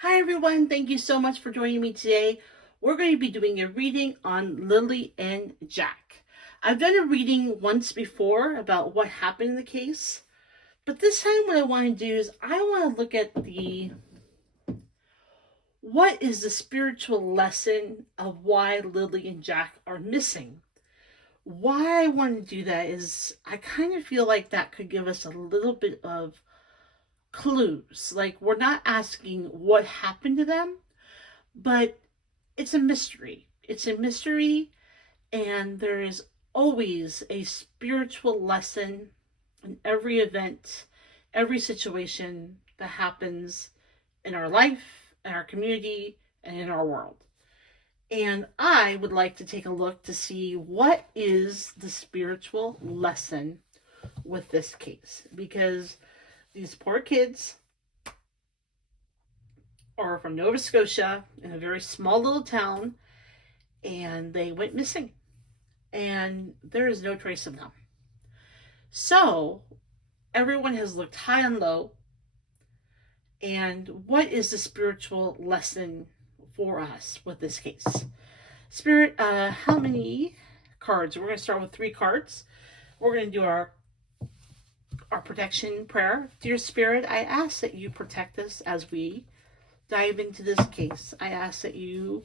Hi everyone, thank you so much for joining me today. We're going to be doing a reading on Lily and Jack. I've done a reading once before about what happened in the case, but this time what I want to do is I want to look at what is the spiritual lesson of why Lily and Jack are missing. Why I want to do that is I kind of feel like that could give us a little bit of clues. Like we're not asking what happened to them, but it's a mystery. It's a mystery, and there is always a spiritual lesson in every event, every situation that happens in our life, in our community, and in our world. And I would like to take a look to see what is the spiritual lesson with this case. Because these poor kids are from Nova Scotia in a very small little town, and they went missing. And there is no trace of them. So everyone has looked high and low. And what is the spiritual lesson for us with this case? Spirit, how many cards? We're going to start with 3 cards. We're going to do our protection prayer. Dear Spirit, I ask that you protect us as we dive into this case. I ask that you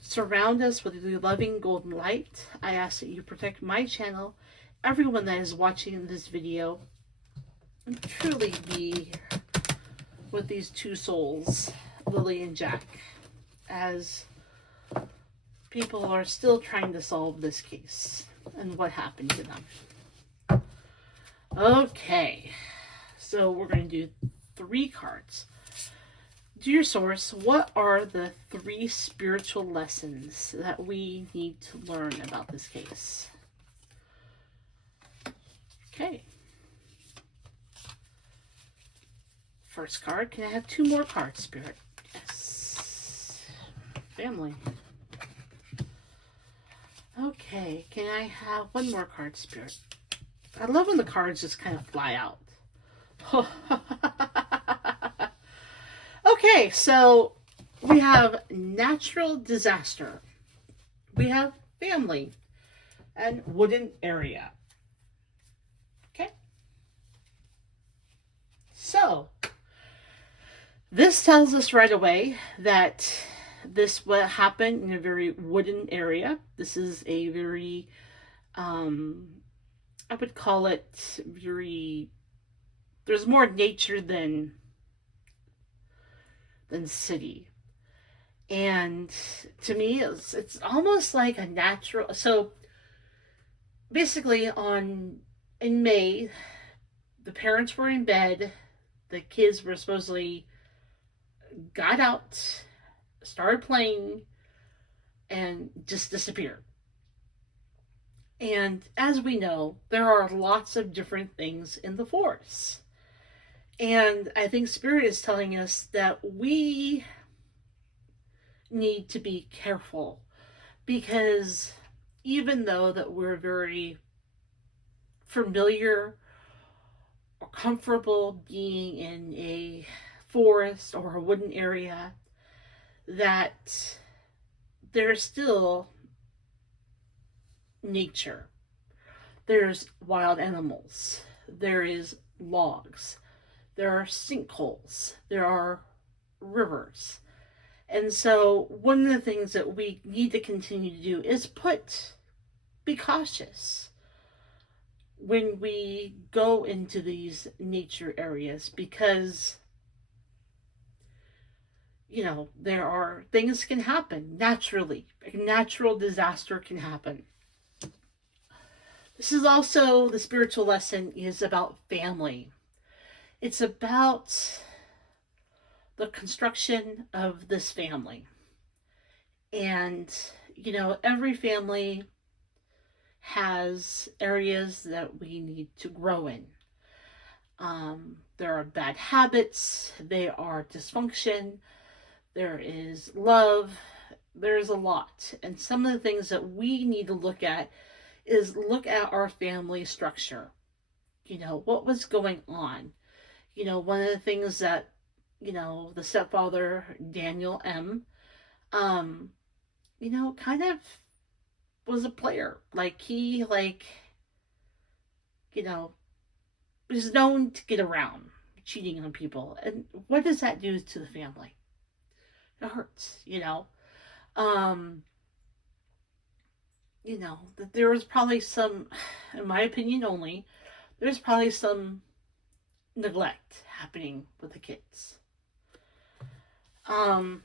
surround us with your loving golden light. I ask that you protect my channel, everyone that is watching this video, and truly be with these 2 souls, Lily and Jack, as people are still trying to solve this case and what happened to them. Okay, so we're going to do 3 cards. Dear Source, what are the 3 spiritual lessons that we need to learn about this case? Okay. First card. Can I have 2 more cards, Spirit? Yes. Family. Okay. Can I have 1 more card, Spirit? I love when the cards just kind of fly out. Okay, so we have natural disaster. We have family and wooden area. Okay. So this tells us right away that this what happened in a very wooden area. This is a very I would call it very, there's more nature than city. And to me it's almost like a natural, so basically in May, the parents were in bed, the kids were supposedly got out, started playing, and just disappeared. And as we know, there are lots of different things in the forest. And I think Spirit is telling us that we need to be careful, because even though that we're very familiar or comfortable being in a forest or a wooden area, that there's still nature. There's wild animals. There is logs. There are sinkholes. There are rivers. And so one of the things that we need to continue to do is be cautious when we go into these nature areas, because there are things can happen naturally. A natural disaster can happen. This is also, the spiritual lesson is about family. It's about the construction of this family. And every family has areas that we need to grow in. There are bad habits, there are dysfunction, there is love, there's a lot. And some of the things that we need to look at is look at our family structure. What was going on? One of the things that the stepfather, Daniel M., um, kind of was a player. Like, he, you know, is known to get around cheating on people. And what does that do to the family? It hurts. Um, that there was probably some, in my opinion only, there's probably some neglect happening with the kids. Um,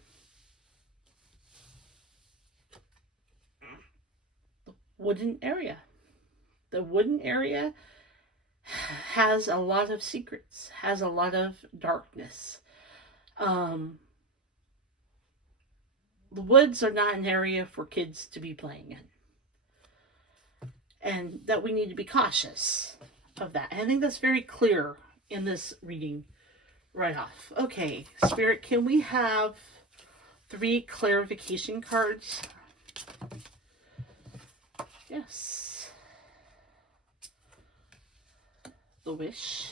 the wooden area. The wooden area has a lot of secrets, has a lot of darkness. Um, the woods are not an area for kids to be playing in. And that we need to be cautious of that. And I think that's very clear in this reading right off. Okay, Spirit, can we have 3 clarification cards? Yes. The wish.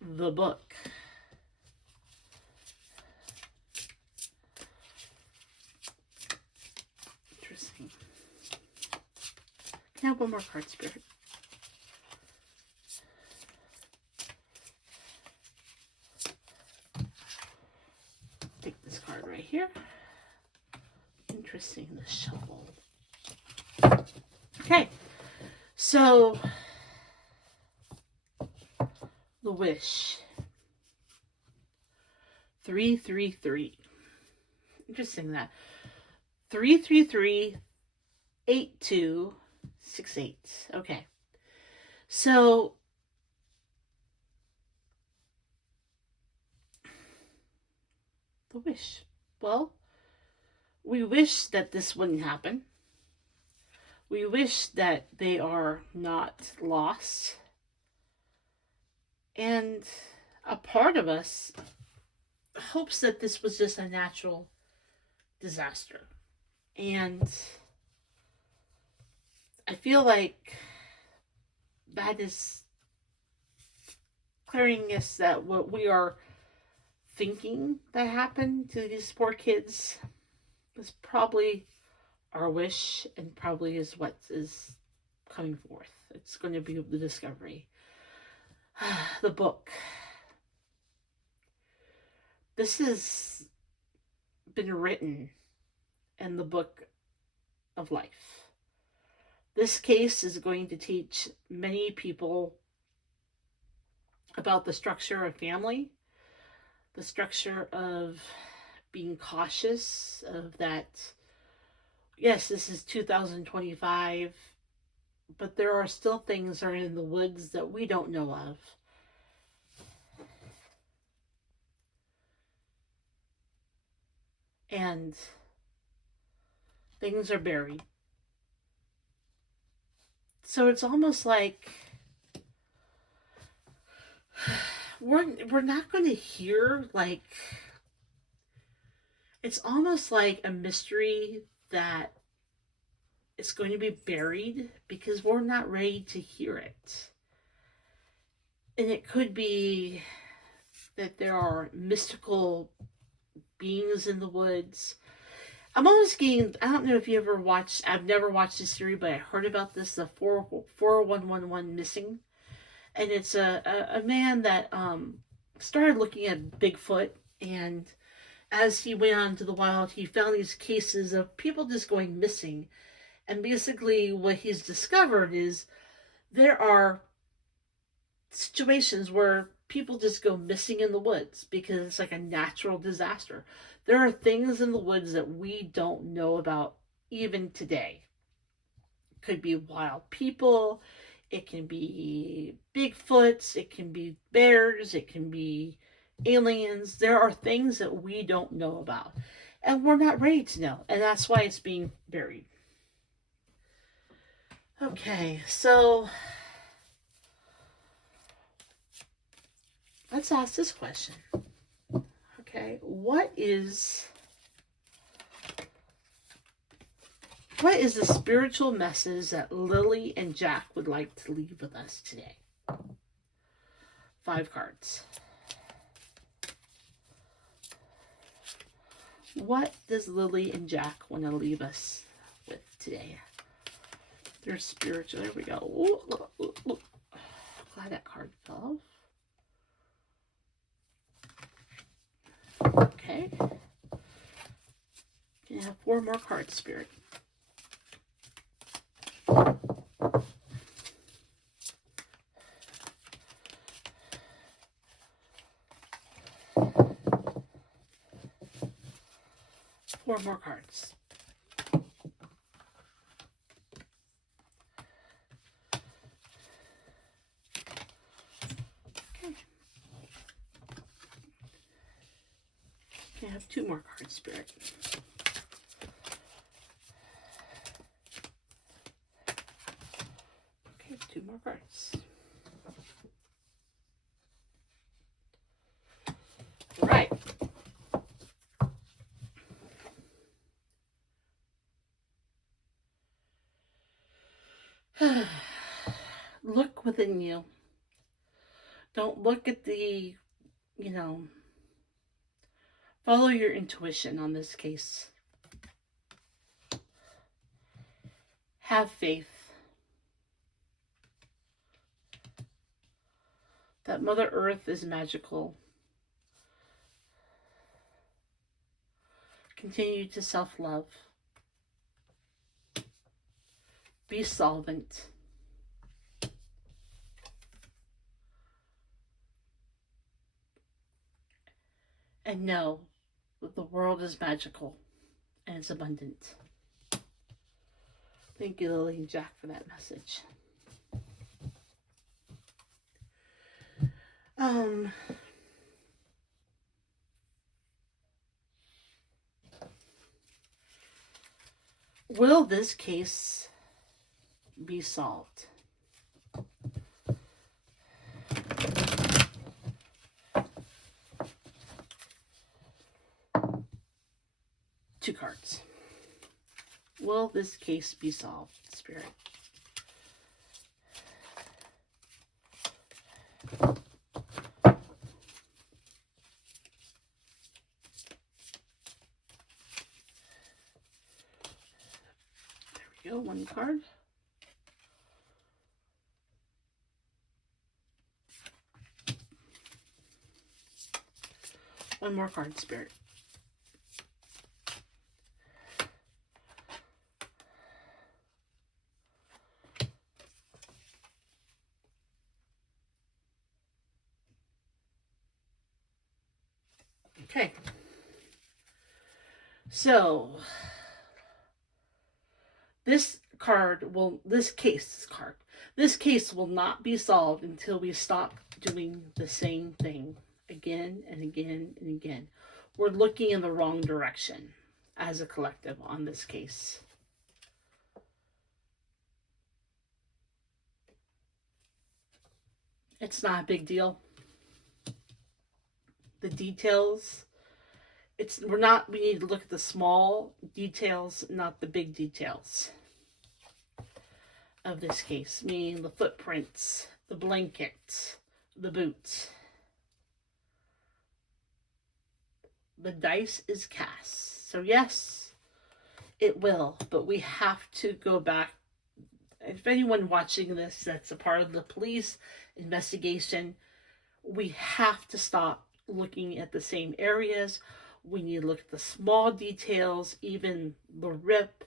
The book. Interesting. Can I have one more card, Spirit? Take this card right here. Interesting, the shovel. Okay, so the wish. 333. Interesting that. 333 8268. Okay. So the wish. Well, we wish that this wouldn't happen. We wish that they are not lost. And a part of us hopes that this was just a natural disaster. And I feel like that is clearing us that what we are thinking that happened to these poor kids is probably our wish, and probably is what is coming forth. It's going to be the discovery. The book. This has been written in the book of life. This case is going to teach many people about the structure of family, the structure of being cautious of that. Yes, this is 2025, but there are still things that are in the woods that we don't know of. And things are buried. So it's almost like we're not going to hear, like, it's almost like a mystery that it's going to be buried because we're not ready to hear it. And it could be that there are mystical beings in the woods. I'm almost getting, I don't know if you ever watched, I've never watched this series, but I heard about this, the 4111 Missing. And it's a man that started looking at Bigfoot, and as he went on to the wild, he found these cases of people just going missing. And basically what he's discovered is there are situations where people just go missing in the woods because it's like a natural disaster. There are things in the woods that we don't know about even today. It could be wild people, it can be Bigfoots, it can be bears, it can be aliens. There are things that we don't know about, and we're not ready to know, and that's why it's being buried. Okay, so let's ask this question. Okay, what is the spiritual message that Lily and Jack would like to leave with us today? 5 cards. What does Lily and Jack want to leave us with today? Their spiritual. There we go. Ooh. Glad that card fell. Okay. Can I have 4 more cards, Spirit? Four more cards. Okay. Can I have 2 more cards, Spirit? Okay, 2 more cards. Right. Look within you. Don't look at the, follow your intuition on this case. Have faith that Mother Earth is magical. Continue to self-love. Be solvent. And know that the world is magical and it's abundant. Thank you, Lily and Jack, for that message. Will this case be solved? Two cards. Will this case be solved, Spirit? There we go, 1 card. One more card, Spirit. Okay. So, this case will not be solved until we stop doing the same thing again and again and again. We're looking in the wrong direction as a collective on this case. It's not a big deal. The details, we need to look at the small details, not the big details of this case, meaning the footprints, the blankets, the boots. The dice is cast. So yes, it will, but we have to go back. If anyone watching this that's a part of the police investigation, we have to stop looking at the same areas. We need to look at the small details, even the rip.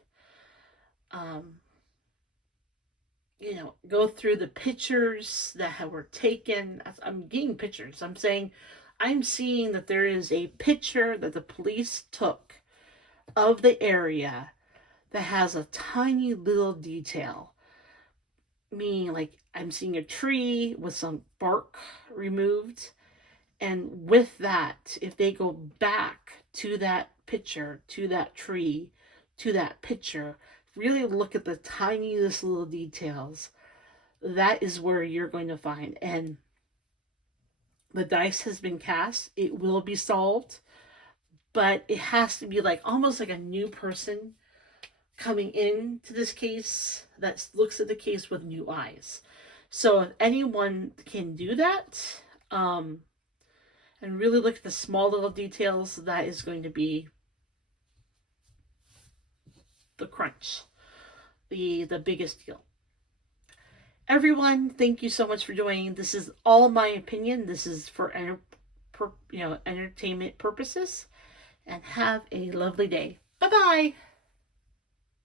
Go through the pictures that were taken. I'm getting pictures. I'm seeing that there is a picture that the police took of the area that has a tiny little detail. Meaning, like, I'm seeing a tree with some bark removed. And with that, if they go back to that picture, to that tree, to that picture, really look at the tiniest little details, that is where you're going to find. And the dice has been cast. It will be solved. But it has to be almost like a new person coming into this case that looks at the case with new eyes. So if anyone can do that, and really look at the small little details, that is going to be the crunch, the biggest deal. Everyone, thank you so much for joining. This is all my opinion. This is for entertainment purposes. And have a lovely day. Bye bye.